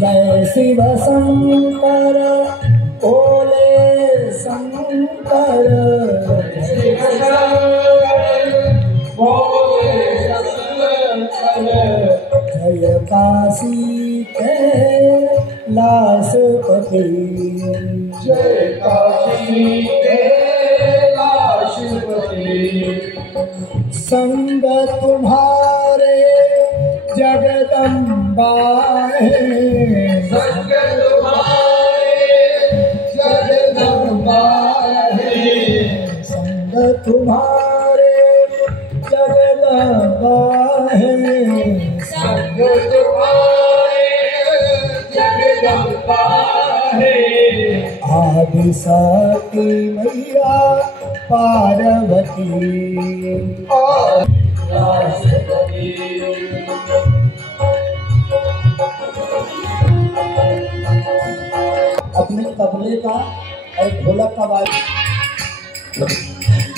जय शिव शंकर बोले शंकर, जय काशी कैलाशपति, जय काशी कैलाशपति। संग तुम्हारे जगदम्बा है, संग तुम्हारे जगदम्बा है, संग तुम्हारे जगदम्बा है, संग तुम्हारे जगदम्बा है। आदि शक्ति मैया पार्वती, अपने तबले का और ढोलक का बाज।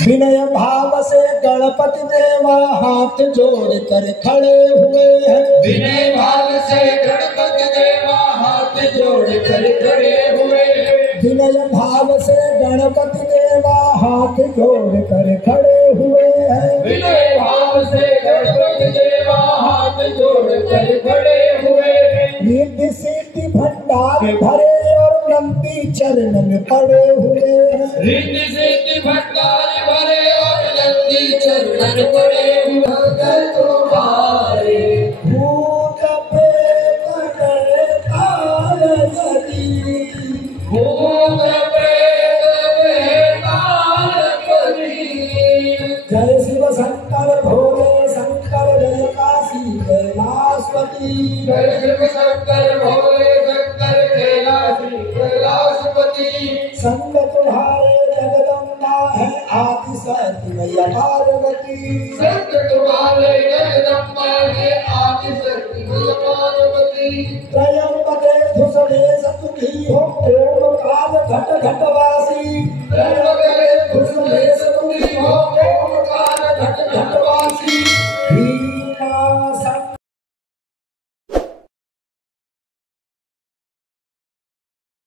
विनय भाव से गणपति देवा हाथ जोड़ कर खड़े हुए हैं, विनय भाव से गणपति देवा हाथ जोड़ कर खड़े हुए हैं, विनय भाव से गणपति देवा हाथ जोड़ कर खड़े हुए हैं, विनय भाव से गणपति देवा हाथ जोड़ कर खड़े हुए हैं। रिद्धि सिद्धि भंडार भरे और नंदी चरण में पड़े हुए हैं, रिद्धि सिद्धि भंडार भरे और नंदी चरण पड़े हुए तुम्हारे। भूत प्रेत तार गति, भूत प्रेत बेताल करी। जय शिव शंकर भोले शंकर जय काशी कैलाशपति, जय शिव शंकर भोले शंकर कैलाशी कैलाशपति। संग तुम्हारे जगदम्बा है आदि शक्ति मैया पार्वती, संग तुम्हारे जगदम्बा है आदि शक्ति मैया पार्वती। त्रयंबके धुसरे सतुकी हो ओमकार घट घटवासी, त्रयंबके धुसरे सतुकी हो ओमकार घट घटवासी। ह्रीं